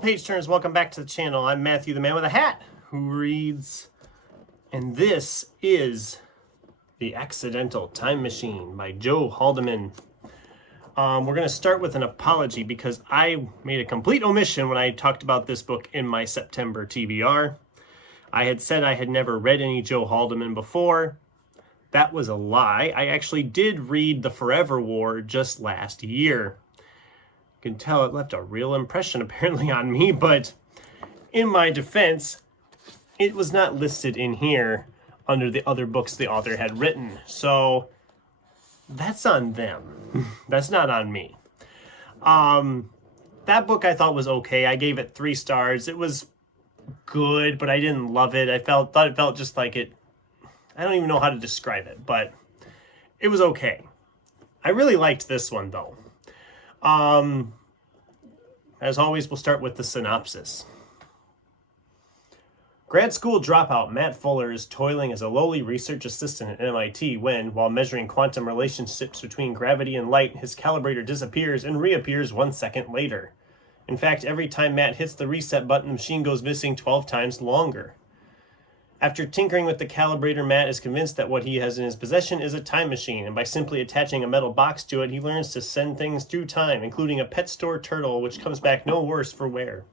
page turners, welcome back to the channel. I'm Matthew, the man with a hat, who reads, and this is The Accidental Time Machine by Joe Haldeman. We're going to start with an apology because I made a complete omission when I talked about this book in my September TBR. I had said I had never read any Joe Haldeman before. That was a lie. I actually did read The Forever War just last year. You can tell it left a real impression apparently on me, but in my defense, it was not listed in here under the other books the author had written. So that's on them. That's not on me. That book I thought was okay. I gave it 3 stars. It was good, but I didn't love it. I thought it felt just like it. I don't even know how to describe it, but it was okay. I really liked this one though. As always, we'll start with the synopsis. Grad school dropout Matt Fuller is toiling as a lowly research assistant at MIT when, while measuring quantum relationships between gravity and light, his calibrator disappears and reappears 1 second later. In fact, every time Matt hits the reset button, the machine goes missing 12 times longer. After tinkering with the calibrator, Matt is convinced that what he has in his possession is a time machine, and by simply attaching a metal box to it, he learns to send things through time, including a pet store turtle, which comes back no worse for wear.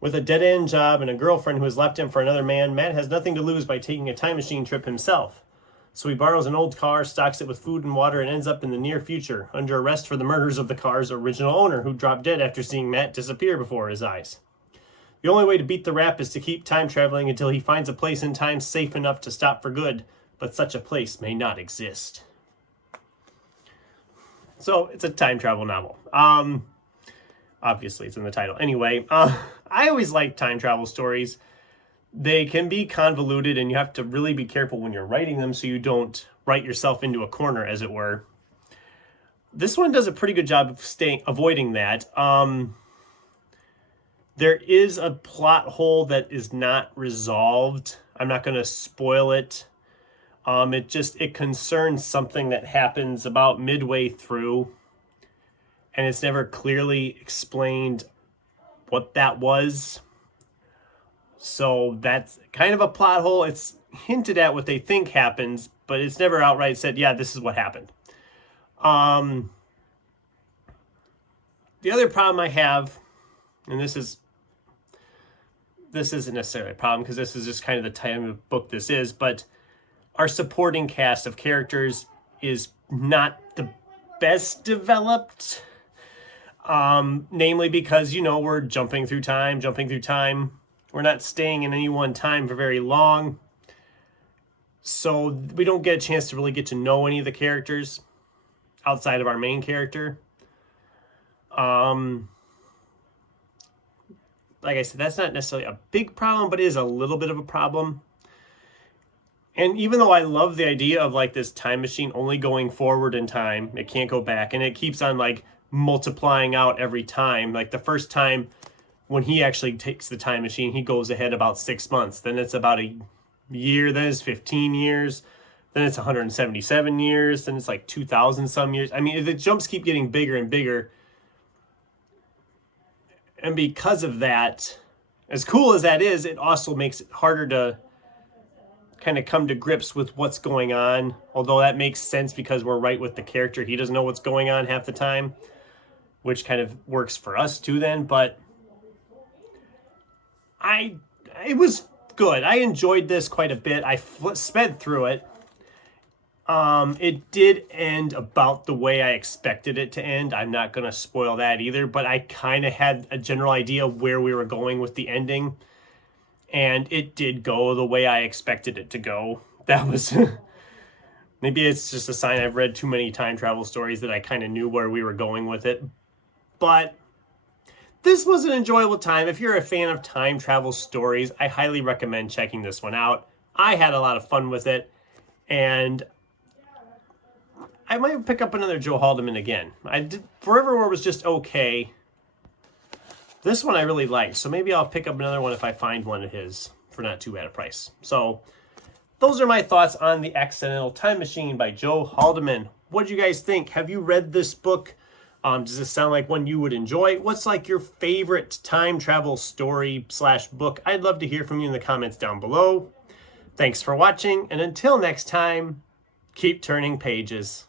With a dead-end job and a girlfriend who has left him for another man, Matt has nothing to lose by taking a time machine trip himself. So he borrows an old car, stocks it with food and water, and ends up in the near future, under arrest for the murders of the car's original owner, who dropped dead after seeing Matt disappear before his eyes. The only way to beat the rap is to keep time traveling until he finds a place in time safe enough to stop for good, but such a place may not exist. So it's a time travel novel. Obviously it's in the title. Anyway, I always like time travel stories. They can be convoluted and you have to really be careful when you're writing them so you don't write yourself into a corner, as it were. This one does a pretty good job of avoiding that. There is a plot hole that is not resolved. I'm not going to spoil it. It concerns something that happens about midway through, and it's never clearly explained what that was. So that's kind of a plot hole. It's hinted at what they think happens, but it's never outright said, yeah, this is what happened. The other problem I have, and this isn't necessarily a problem because this is just kind of the type of book this is, but our supporting cast of characters is not the best developed. Namely because, we're jumping through time. We're not staying in any one time for very long. So we don't get a chance to really get to know any of the characters outside of our main character. Like I said, that's not necessarily a big problem, but it is a little bit of a problem. And even though I love the idea of like this time machine only going forward in time, it can't go back, and it keeps on like multiplying out every time. Like the first time when he actually takes the time machine, he goes ahead about 6 months. Then it's about a year. Then it's 15 years. Then it's 177 years. Then it's like 2,000 some years. I mean, the jumps keep getting bigger and bigger. And because of that, as cool as that is, it also makes it harder to kind of come to grips with what's going on. Although that makes sense because we're right with the character. He doesn't know what's going on half the time, which kind of works for us too then. But it was good. I enjoyed this quite a bit. I sped through it. It did end about the way I expected it to end. I'm not going to spoil that either, but I kind of had a general idea where we were going with the ending, and it did go the way I expected it to go. That was maybe it's just a sign I've read too many time travel stories that I kind of knew where we were going with it. But this was an enjoyable time. If you're a fan of time travel stories, I highly recommend checking this one out. I had a lot of fun with it, and I might pick up another Joe Haldeman again. Forever War was just okay. This one I really liked, so maybe I'll pick up another one if I find one of his for not too bad a price. So those are my thoughts on The Accidental Time Machine by Joe Haldeman. What did you guys think? Have you read this book? Does this sound like one you would enjoy? What's like your favorite time travel story / book? I'd love to hear from you in the comments down below. Thanks for watching, and until next time, keep turning pages.